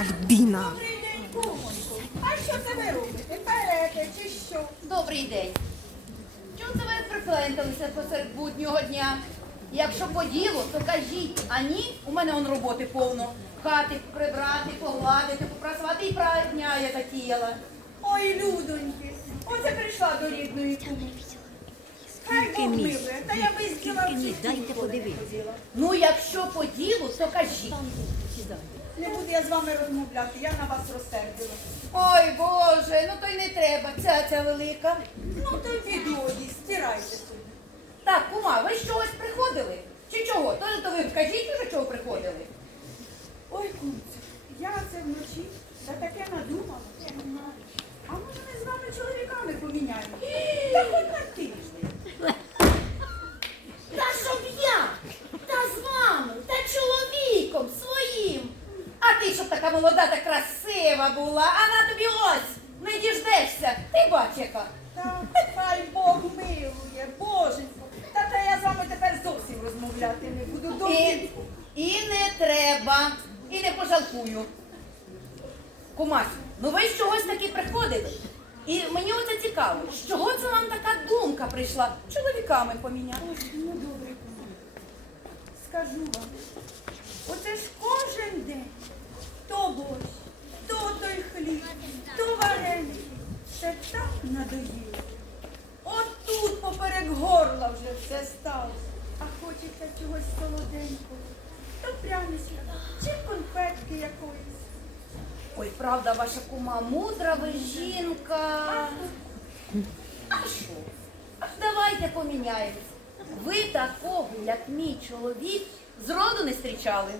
Альбіна. А що це ви робите? Перете чи що? Добрий день. Чому це ви приклеїлися посеред буднього дня? Якщо по ділу, то кажіть, а ні, у мене он роботи повно. Хати прибрати, погладити, попрацювати і дня я затіяла. Ой, людоньки, оце прийшла до рідної. Хай Бог та я визділа в житті дайте подивитися. Ну, якщо по ділу, то кажіть. Не буду я з вами розмовляти, я на вас розсердила. Ой, Боже, ну то й не треба, ця ця велика. Ну то й підлоді, стирайте собі. Так, кума, ви з чогось приходили? Чи чого? То, то ви скажіть уже, чого приходили? Ой, кумце, я це вночі та таке надумала. А може ми з вами чоловіками поміняємо? Та хоч на тиждень. Та щоб я, та з вами, та чоловіком своїм. А ти, щоб така молода та красива була, а на тобі ось, не діждешся. Ти бач яка. Та хай Бог милує, боженько. Та та я з вами тепер зовсім розмовляти не буду. До І, і не треба, і не пожалкую. Кумась, ну ви з чогось таки приходили. І мені оце цікаво, з чого це вам така думка прийшла чоловіками поміняти? Ой, ну добре. Скажу вам, оце ж кожен день то борщ, то той хліб, то вареник. Це так надоїло. От тут поперек горла вже все стало. А хочеться чогось солоденького, то пряничка, чи конфетки якоїсь. Ой, правда, ваша кума мудра ви жінка. А що? А ж давайте поміняємось. Ви такого, як мій чоловік, зроду не зустрічали.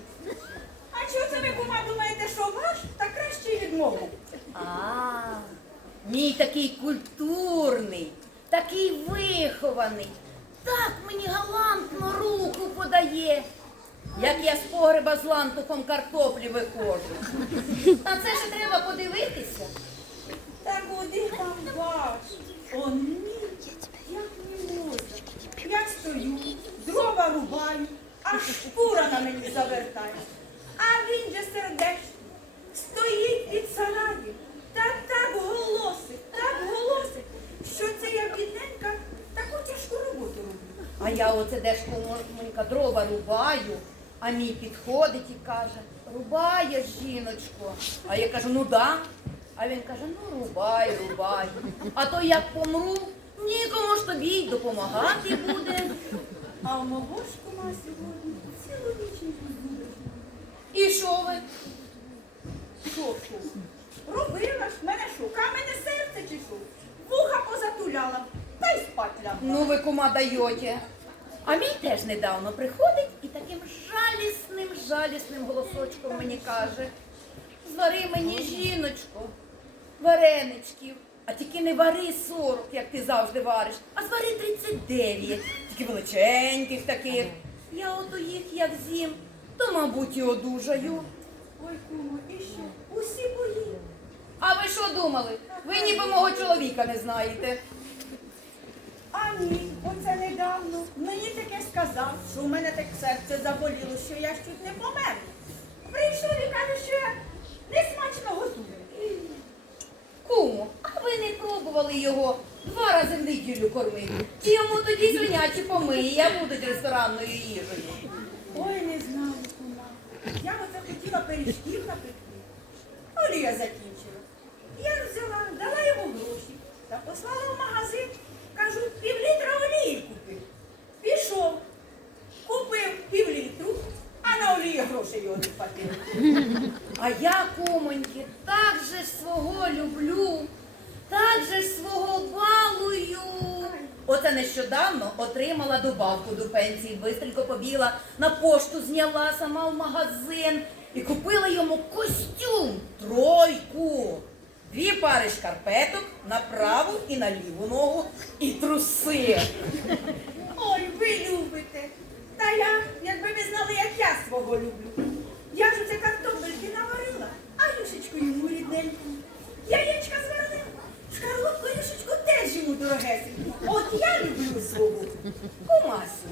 А чого це ви, кума, думаєте, що ваш, та краще й відмову? А, мій такий культурний, такий вихований. Так мені галантно руку подає, як я з погреба з лантухом картоплі виходжу. На це ж треба подивитися. Та куди там ваш? Он мій, як мімоза. Я стою, дрова рубаю, аж шкура на мені завертає. А він же сердешний, стоїть під сараєм, та так голосить, так голосить, що це я бідненька таку тяжку роботу роблю. А я оце дешко монька дрова рубаю, а мій підходить і каже, рубаєш, жіночко. А я кажу, ну да. А він каже, ну рубай, рубай. А то як помру, нікому ж тобі й допомагати буде. А у мого ж кума сьогодні цілу ніч не буде. І що ви? Що? Робила ж мене що, камене серце чи що? Вуха позатуляла, та й спать лягла. Ну ви кума даєте. А мій теж недавно приходить і таким жалісним, жалісним голосочком мені каже, звари мені жіночку, вареничків, а тільки не вари 40, як ти завжди вариш, а звари 39, тільки величеньких таких. Я ото їх як з'їм, то, мабуть, і одужаю. Ой, кумо, і що? Усі бої. А ви що думали? Ви ніби мого чоловіка не знаєте. А оце недавно. Мені таке сказав, що у мене так серце заболіло, що я ж чуть не померла. Прийшов і каже, що я несмачно готую. Куму, а ви не пробували його два рази в неділю кормити? І йому тоді свинячі помиє будуть ресторанною їжею. Ой, не знаю, кума. Я оце хотіла пиріжків напекти. Олія закінчила. Я взяла, дала йому гроші та послала в магазин. Кажу, півлітра олії купив. Пішов, купив півлітру, а на олії хватило. А я, кумоньки, так же свого люблю, так же свого балую. Оце нещодавно отримала добавку до пенсії, бистренько побігла на пошту, зняла сама в магазин і купила йому костюм тройку. Дві пари шкарпеток на праву і на ліву ногу і труси. Ой, ви любите. Та я, якби ви знали, як я свого люблю. Я ж оце картопельки наварила, а юшечку йому рідненьку. Яєчка зварила, шкарлупку юшечку дорогесенькі. От я люблю свого. Кумасю,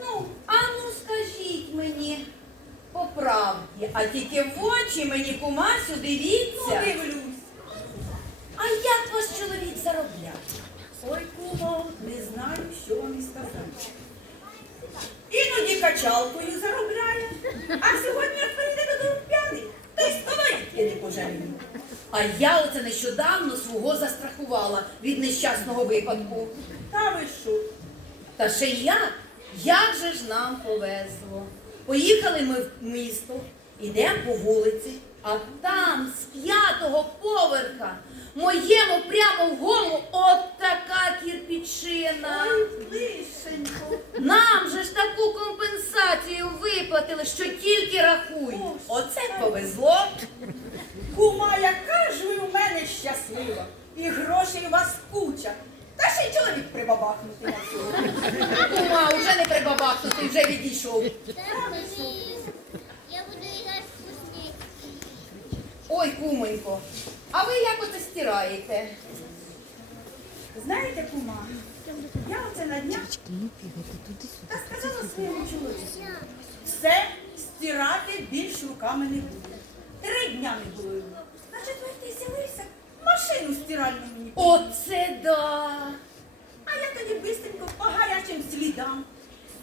Ну, а ну скажіть мені по правді, а тільки в очі мені кумасю ну дивіться. дивлюсь. А як ваш чоловік заробляє? Ой, кумо, не знаю, що вам і сказати. Іноді качалкою заробляє, а сьогодні як прийде додому п'яний, то й сковорідки не пожалію. А я оце нещодавно свого застрахувала від нещасного випадку. Та ви що? Та ще й як? Як же ж нам повезло? Поїхали ми в місто, ідемо по вулиці, а там з п'ятого поверха моєму прямо в голову от така кірпічина. Ой, лишенько. Нам же ж таку компенсацію виплатили, що тільки рахуй. Оце повезло. Кума, яка ж ви у мене щаслива. І грошей у вас куча. Та ще й чоловік прибабахнути на цього. Кума, уже не прибабахнути, вже відійшов. Я буду вкуснее. Ой, кумонько, а ви як оце стираєте? Знаєте, кума, я оце на днях та сказала своєму чоловіку. Все стирати більш руками не буду. Три дня не було його. На четвертий з'явився, машину стиральну мені. Оце да! А я тоді бистренько по гарячим слідам.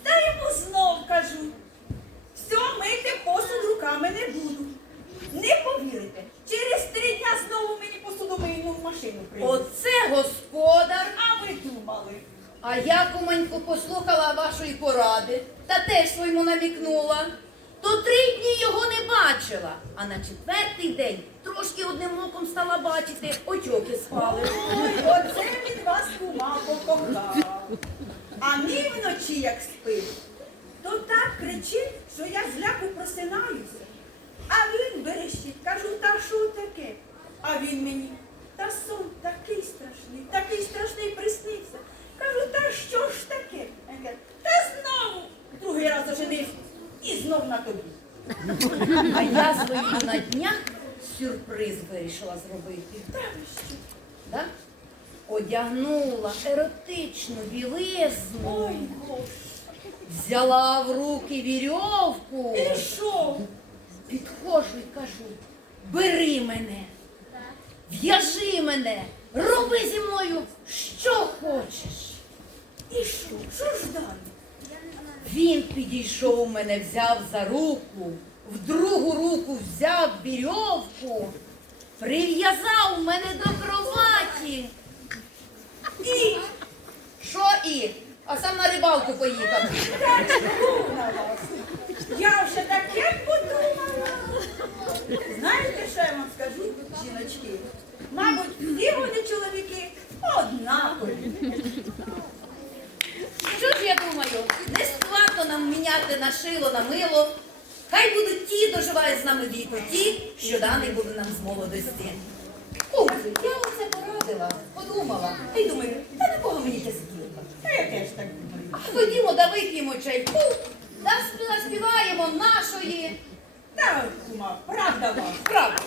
Та йому знов кажу. Все, мити посуд руками не буду. Не повірите, через три дня знову мені посудомийну машину привезли. Оце господар. А ви думали? А я, кумонько, послухала вашої поради та теж своєму намікнула. То три дні його не бачила, а на четвертий день трошки одним оком стала бачити, очоки спали. Ой, оце від вас кума покохав. А мій вночі, як спив, то так кричить, що я зляку просинаюся. А він берещить, кажу, та що таке? А він мені, та сон такий страшний, такий страшний приснився. Кажу, та що ж таке? А Він каже, та знову другий раз оженився і знов на тобі. А я своїм на днях сюрприз вирішила зробити. Та що? Да? Одягнула еротичну білизну, Ой, Боже. Взяла в руки вірьовку, що? підходжу і кажу, бери мене, в'яжи мене, роби зі мною що хочеш. І що? Що ж далі? Він підійшов мене, взяв за руку, в другу руку взяв вірьовку, прив'язав мене до кроваті. І Що і? А сам на рибалку поїхав. Я вже таке подумала. Знаєте, що я вам скажу, жіночки? Мабуть, всі вони чоловіки однакові. Що ж я думаю, не варто нам міняти на шило, на мило. Хай будуть ті, доживають з нами віку, ті, що даний буде нам з молодості. Кумки, я оце порадила, подумала. Та й думаю, та на кого мені скілка? А я теж так думаю. Ходімо, давить йому чай. Наспіваємо нашої. Та, кума, правда вам, правда.